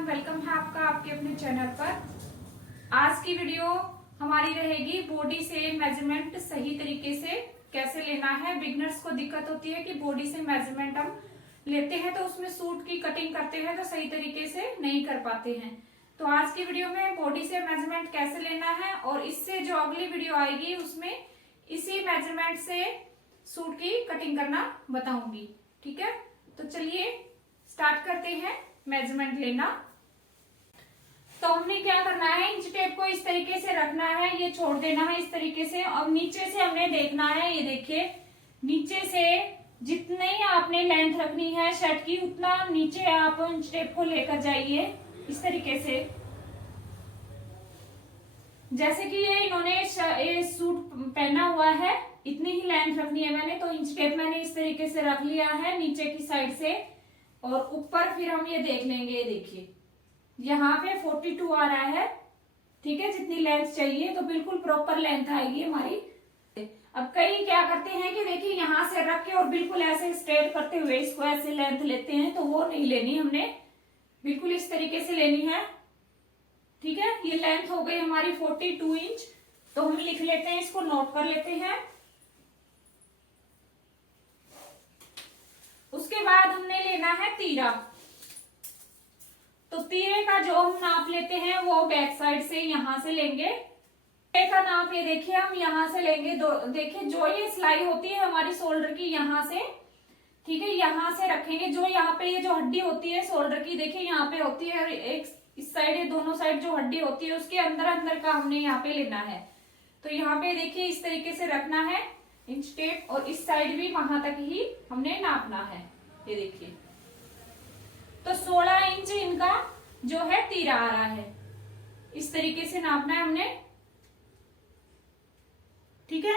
Everyone, welcome है आपका आपके अपने चैनल पर। आज की वीडियो हमारी रहेगी बॉडी से मेजरमेंट सही तरीके से कैसे लेना है। बिगनर्स को दिक्कत होती है कि बॉडी से मेजरमेंट हम लेते हैं तो उसमें सूट की कटिंग करते हैं तो सही तरीके से नहीं कर पाते हैं। तो आज की वीडियो में बॉडी से मेजरमेंट कैसे लेना है और इससे जो अगली वीडियो आएगी उसमें इसी मेजरमेंट से सूट की कटिंग करना बताऊंगी। ठीक है, तो चलिए स्टार्ट करते हैं मेजरमेंट लेना। तो हमने क्या करना है, इंच टेप को इस तरीके से रखना है, ये छोड़ देना है इस तरीके से और नीचे से हमने देखना है। ये देखिए, नीचे से जितनी आपने लेंथ रखनी है शर्ट की उतना नीचे आप इंच टेप को लेकर जाइए इस तरीके से। जैसे कि ये इन्होंने ये सूट पहना हुआ है, इतनी ही लेंथ रखनी है मैंने, तो इंच टेप मैंने इस तरीके से रख लिया है नीचे की साइड से। और ऊपर फिर हम ये देख लेंगे, ये देखिए यहाँ पे 42 आ रहा है। ठीक है, जितनी लेंथ चाहिए तो बिल्कुल प्रॉपर लेंथ आएगी हमारी। अब कई क्या करते हैं कि देखिए यहाँ से रख के और बिल्कुल ऐसे स्ट्रेट करते हुए इसको ऐसे लेंथ लेते हैं, तो वो नहीं लेनी हमने, बिल्कुल इस तरीके से लेनी है। ठीक है, ये लेंथ हो गई हमारी 42 इंच। तो हम लिख लेते हैं, इसको नोट कर लेते हैं। उसके बाद हमने लेना है तीरा। तो तीरे का जो हम नाप लेते हैं वो बैक साइड से यहां से लेंगे। तीरे का नाप ये देखिए हम यहां से लेंगे। देखिए जो ये सिलाई होती है हमारी शोल्डर की यहां से, ठीक है, यहां से रखेंगे। जो यहाँ पे ये जो हड्डी होती है शोल्डर की, देखिए यहाँ पे होती है, और एक इस साइड, ये दोनों साइड जो हड्डी होती है उसके अंदर अंदर का हमने यहाँ पे लेना है। तो यहाँ पे देखिए इस तरीके से रखना है इंच टेप, और इस साइड भी वहां तक ही हमने नापना है। ये देखिए, तो 16 इंच इनका जो है तीरा आ रहा है, इस तरीके से नापना है हमने। ठीक है,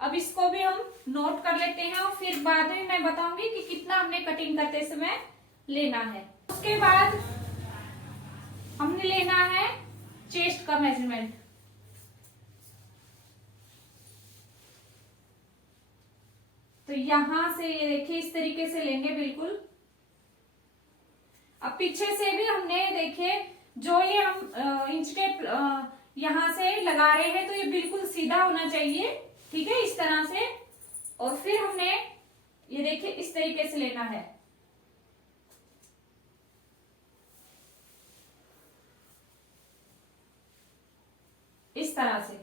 अब इसको भी हम नोट कर लेते हैं और फिर बाद में मैं बताऊंगी कि कितना हमने कटिंग करते समय लेना है। उसके बाद हमने लेना है चेस्ट का मेजरमेंट। तो यहां से ये देखिए इस तरीके से लेंगे बिल्कुल। अब पीछे से भी हमने देखिए जो ये हम इंच टेप यहां से लगा रहे हैं तो ये बिल्कुल सीधा होना चाहिए। ठीक है, इस तरह से। और फिर हमने ये देखिए इस तरीके से लेना है, इस तरह से।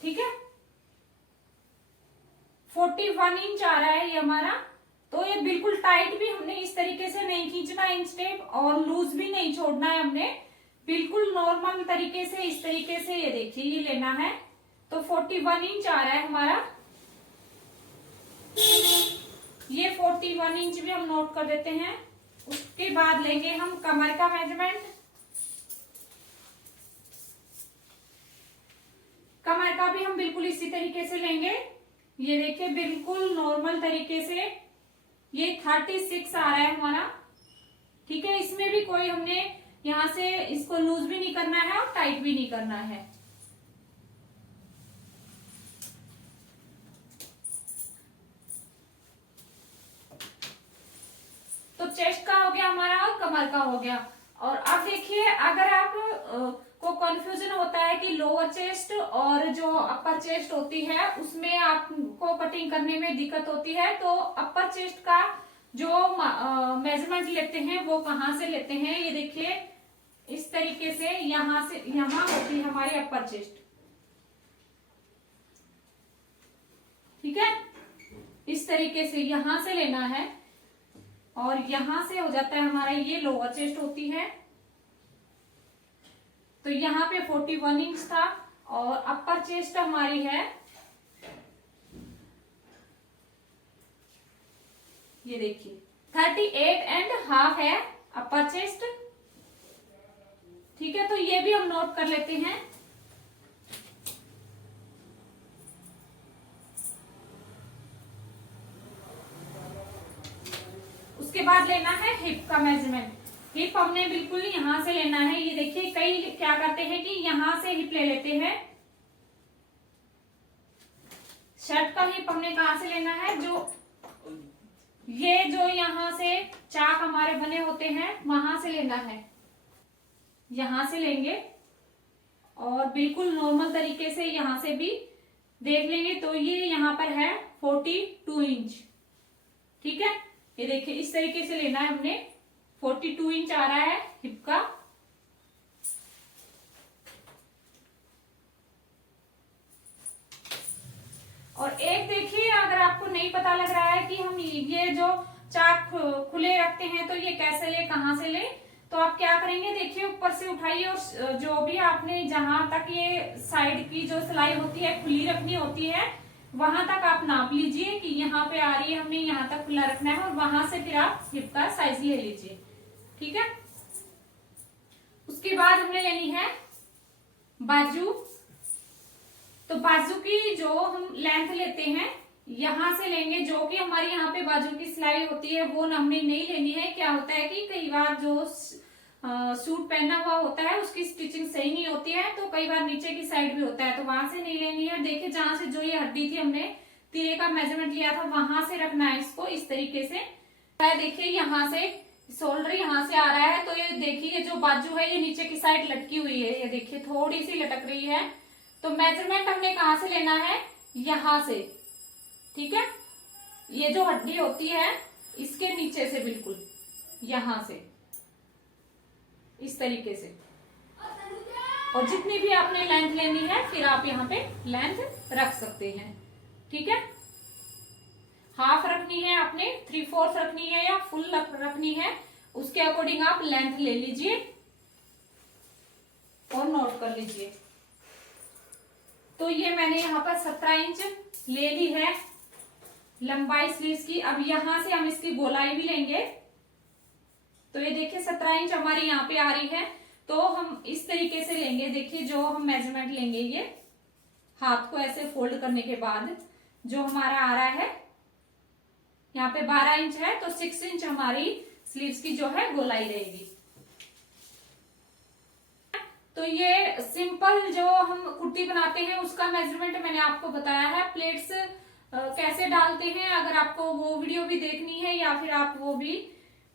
ठीक है, 41 इंच आ रहा है ये हमारा। तो ये बिल्कुल टाइट भी हमने इस तरीके से नहीं खींचना इंच टेप, और लूज भी नहीं छोड़ना है हमने, बिल्कुल नॉर्मल तरीके से इस तरीके से ये देखिए ये लेना है। तो 41 इंच आ रहा है हमारा। ये 41 इंच भी हम नोट कर देते हैं। उसके बाद लेंगे हम कमर का मेजरमेंट। कमर का भी हम बिल्कुल इसी तरीके से लेंगे। ये देखिए बिल्कुल नॉर्मल तरीके से ये 36 आ रहा है हमारा। ठीक है, इसमें भी कोई हमने यहां से इसको लूज भी नहीं करना है और टाइट भी नहीं करना है। तो चेस्ट का हो गया हमारा और कमर का हो गया। और अब देखिए, अगर आप को कंफ्यूजन होता है कि लोअर चेस्ट और जो अपर चेस्ट होती है उसमें आपको कटिंग करने में दिक्कत होती है, तो अपर चेस्ट का जो मेजरमेंट लेते हैं वो कहाँ से लेते हैं, ये देखिए इस तरीके से यहां होती है हमारी अपर चेस्ट। ठीक है, इस तरीके से यहां से लेना है, और यहां से हो जाता है हमारा ये लोअर चेस्ट होती है। तो यहाँ पे 41 इंच था, और अपर चेस्ट हमारी है, ये देखिए 38.5 है अपर चेस्ट। ठीक है, तो ये भी हम नोट कर लेते हैं। उसके बाद लेना है हिप का मेजरमेंट। हिप हमने बिल्कुल यहां से लेना है। ये देखिए कई क्या करते हैं कि यहां से हिप ले लेते हैं। शर्ट का हिप हमने कहां से लेना है, जो ये जो यहाँ से चाक हमारे बने होते हैं वहां से लेना है, यहां से लेंगे और बिल्कुल नॉर्मल तरीके से यहां से भी देख लेंगे। तो ये यहाँ पर है 42 इंच, ठीक है। ये देखिए इस तरीके से लेना है हमने, 42 इंच आ रहा है हिप का। और एक देखिए, अगर आपको नहीं पता लग रहा है कि हम ये जो चाक खुले रखते हैं तो ये कैसे ले, कहां से ले, तो आप क्या करेंगे, देखिए ऊपर से उठाइए और जो भी आपने जहां तक ये साइड की जो सिलाई होती है खुली रखनी होती है वहां तक आप नाप लीजिए कि यहाँ पे आ रही है, हमने यहाँ तक खुला रखना है, और वहां से फिर आप हिप का साइज ले लीजिए, ठीक है। उसके बाद हमने लेनी है बाजू। तो बाजू की जो हम लेंथ लेते हैं यहां से लेंगे, जो कि हमारी यहाँ पे बाजू की सिलाई होती है वो हमने नहीं लेनी है। क्या होता है कि कई बार जो सूट पहना हुआ होता है उसकी स्टिचिंग सही नहीं होती है, तो कई बार नीचे की साइड भी होता है, तो वहां से नहीं लेनी है। देखिए जहां से जो ये हड्डी थी हमने तिरे का मेजरमेंट लिया था वहां से रखना है इसको इस तरीके से। देखिए यहाँ से शोल्डर यहाँ से आ रहा है, तो ये देखिए जो बाजू है ये नीचे की साइड लटकी हुई है, ये देखिए थोड़ी सी लटक रही है। तो मेजरमेंट हमने कहाँ से लेना है, यहां से, ठीक है। ये जो हड्डी होती है इसके नीचे से बिल्कुल यहां से इस तरीके से, और जितनी भी आपने लेंथ लेनी है फिर आप यहाँ पे लेंथ रख सकते हैं, ठीक है। हाफ रखनी है आपने, 3/4 रखनी है या फुल रखनी है, उसके अकॉर्डिंग आप लेंथ ले लीजिए और नोट कर लीजिए। तो ये मैंने यहाँ पर 17 इंच ले ली है लंबाई स्लीव्स की। अब यहां से हम इसकी गोलाई भी लेंगे, तो ये देखिए 17 इंच हमारी यहाँ पे आ रही है, तो हम इस तरीके से लेंगे। देखिए जो हम मेजरमेंट लेंगे, ये हाथ को ऐसे फोल्ड करने के बाद जो हमारा आ रहा है यहाँ पे 12 इंच है, तो 6 इंच हमारी स्लीव्स की जो है गोलाई रहेगी। तो ये सिंपल जो हम कुर्ती बनाते हैं उसका मेजरमेंट मैंने आपको बताया है। प्लेट्स कैसे डालते हैं, अगर आपको वो वीडियो भी देखनी है या फिर आप वो भी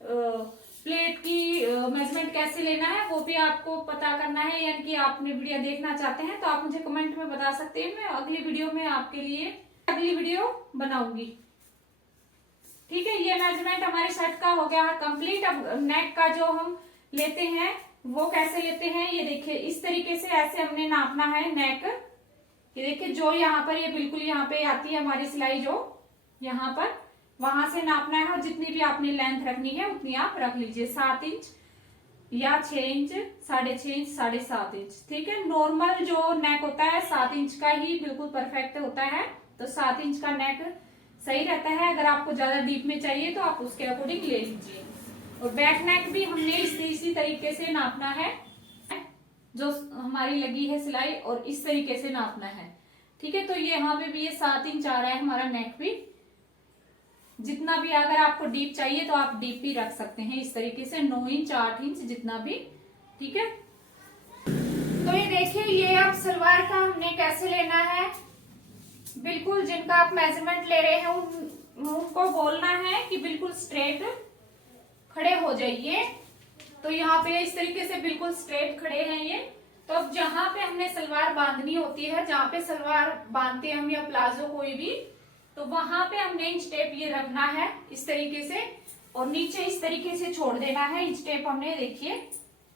प्लेट की मेजरमेंट कैसे लेना है वो भी आपको पता करना है, यानी कि आपने वीडियो देखना चाहते हैं तो आप मुझे कमेंट में बता सकते हैं। मैं अगली वीडियो में आपके लिए अगली वीडियो बनाऊंगी, ठीक है। ये मेजरमेंट हमारे शर्ट का हो गया कंप्लीट। अब नेक का जो हम लेते हैं वो कैसे लेते हैं, ये देखिए इस तरीके से ऐसे हमने नापना है नेक। ये देखिए जो यहाँ पर ये बिल्कुल यहाँ पे आती है हमारी सिलाई, जो यहाँ पर वहां से नापना है, और जितनी भी आपने लेंथ रखनी है उतनी आप रख लीजिए, 7 इंच या 6 इंच, 6.5 इंच, 7.5 इंच, ठीक है। नॉर्मल जो नेक होता है 7 इंच का ही बिल्कुल परफेक्ट होता है, तो 7 इंच का नेक सही रहता है। अगर आपको ज्यादा डीप में चाहिए तो आप उसके अकॉर्डिंग ले लीजिए। और बैक नेक भी हमने इसी तरीके से नापना है, जो हमारी लगी है सिलाई, और इस तरीके से नापना है, ठीक है। तो ये यहाँ पे भी ये 7 इंच आ रहा है हमारा नेक भी। जितना भी अगर आपको डीप चाहिए तो आप डीप भी रख सकते हैं इस तरीके से, 9 इंच 8 इंच जितना भी, ठीक है। तो ये देखिए ये अब सलवार का हमने कैसे लेना है, बिल्कुल जिनका आप मेजरमेंट ले रहे हैं उनको बोलना है कि बिल्कुल स्ट्रेट खड़े हो जाइए। तो यहाँ पे इस तरीके से बिल्कुल स्ट्रेट खड़े हैं ये। तो अब जहां पे हमने सलवार बांधनी होती है, जहां पे सलवार बांधते हैं हम या प्लाजो कोई भी, तो वहां पे हमने इंच टेप ये रखना है इस तरीके से, और नीचे इस तरीके से छोड़ देना है इंच टेप हमने, देखिए,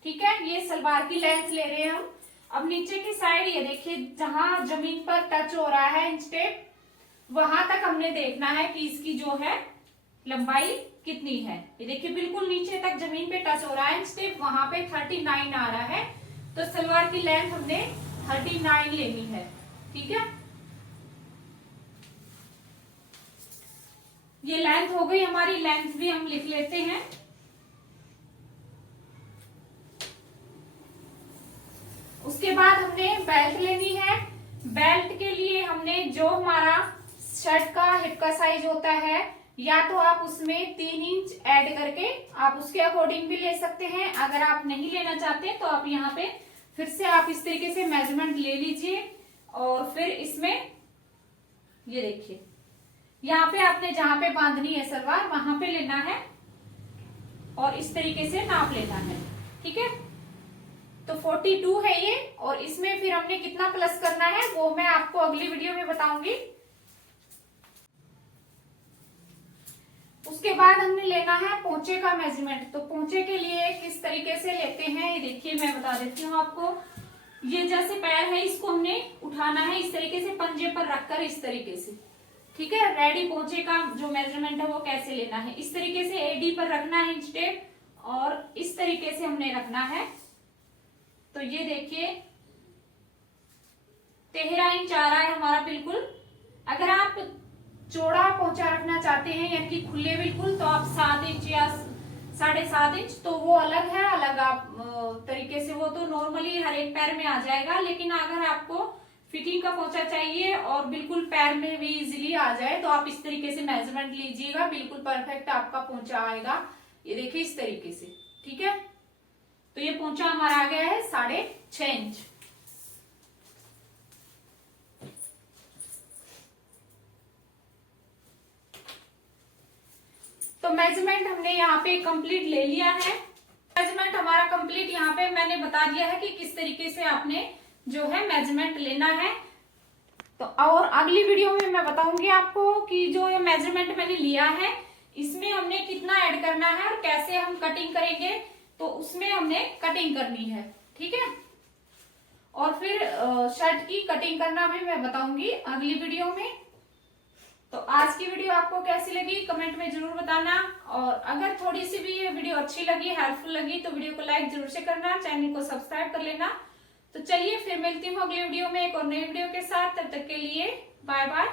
ठीक है। ये सलवार की लेंथ ले रहे हैं हम। अब नीचे की साइड ये देखिए जहां जमीन पर टच हो रहा है इंच टेप, वहां तक हमने देखना है कि इसकी जो है लंबाई कितनी है। ये देखिए बिल्कुल नीचे तक जमीन पे टच हो रहा है इंच टेप, वहां पे 39 आ रहा है, तो सलवार की लेंथ हमने 39 लेनी है, ठीक है। ये लेंथ हो गई हमारी, लेंथ भी हम लिख लेते हैं। उसके बाद हमने बेल्ट लेनी है। बेल्ट के लिए हमने जो हमारा शर्ट का हिप का साइज होता है, या तो आप उसमें 3 इंच ऐड करके आप उसके अकॉर्डिंग भी ले सकते हैं। अगर आप नहीं लेना चाहते तो आप यहाँ पे फिर से आप इस तरीके से मेजरमेंट ले लीजिए, और फिर इसमें ये देखिए यहाँ पे आपने जहां पे बांधनी है सलवार वहां पे लेना है और इस तरीके से नाप लेना है। ठीक है, तो 42 है ये, और इसमें फिर हमने कितना प्लस करना है वो मैं आपको अगली वीडियो में बताऊंगी। उसके बाद हमने लेना है पोंचे का मेजरमेंट। तो पोंचे के लिए किस तरीके से लेते हैं ये देखिए, मैं बता देती हूँ आपको। ये जैसे पैर है इसको हमने उठाना है इस तरीके से, पंजे पर रखकर इस तरीके से। ठीक है, रेडी पोंचे का जो मेजरमेंट है वो कैसे लेना है, इस तरीके से एडी पर रखना है इंच टेप, और इस तरीके से हमने रखना है। तो ये देखिए 13 इंच आ रहा है हमारा बिल्कुल। अगर आप चौड़ा पोंचा रखना चाहते हैं यानी कि खुले बिल्कुल, तो आप 7 इंच या 7.5 इंच, तो वो अलग है, अलग आप तरीके से, वो तो नॉर्मली हर एक पैर में आ जाएगा। लेकिन अगर आपको फिटिंग का पोंचा चाहिए और बिल्कुल पैर में भी इजीली आ जाए, तो आप इस तरीके से मेजरमेंट लीजिएगा, बिल्कुल परफेक्ट आपका पोंचा आएगा। ये देखिए इस तरीके से। ठीक है, तो ये पोंचा हमारा आ गया है 6.5 इंच। तो मेजरमेंट हमने यहाँ पे कंप्लीट ले लिया है। मेजरमेंट हमारा कंप्लीट यहाँ पे मैंने बता दिया है कि किस तरीके से आपने जो है मेजरमेंट लेना है। तो और अगली वीडियो में मैं बताऊंगी आपको कि जो ये मेजरमेंट मैंने लिया है इसमें हमने कितना ऐड करना है और कैसे हम कटिंग करेंगे, तो उसमें हमने कटिंग करनी है। ठीक है, और फिर शर्ट की कटिंग करना भी मैं बताऊंगी अगली वीडियो में। तो आज की वीडियो आपको कैसी लगी कमेंट में जरूर बताना, और अगर थोड़ी सी भी ये वीडियो अच्छी लगी, हेल्पफुल लगी, तो वीडियो को लाइक जरूर से करना, चैनल को सब्सक्राइब कर लेना। तो चलिए फिर मिलती हूँ अगले वीडियो में एक और नई वीडियो के साथ। तब तक के लिए बाय बाय।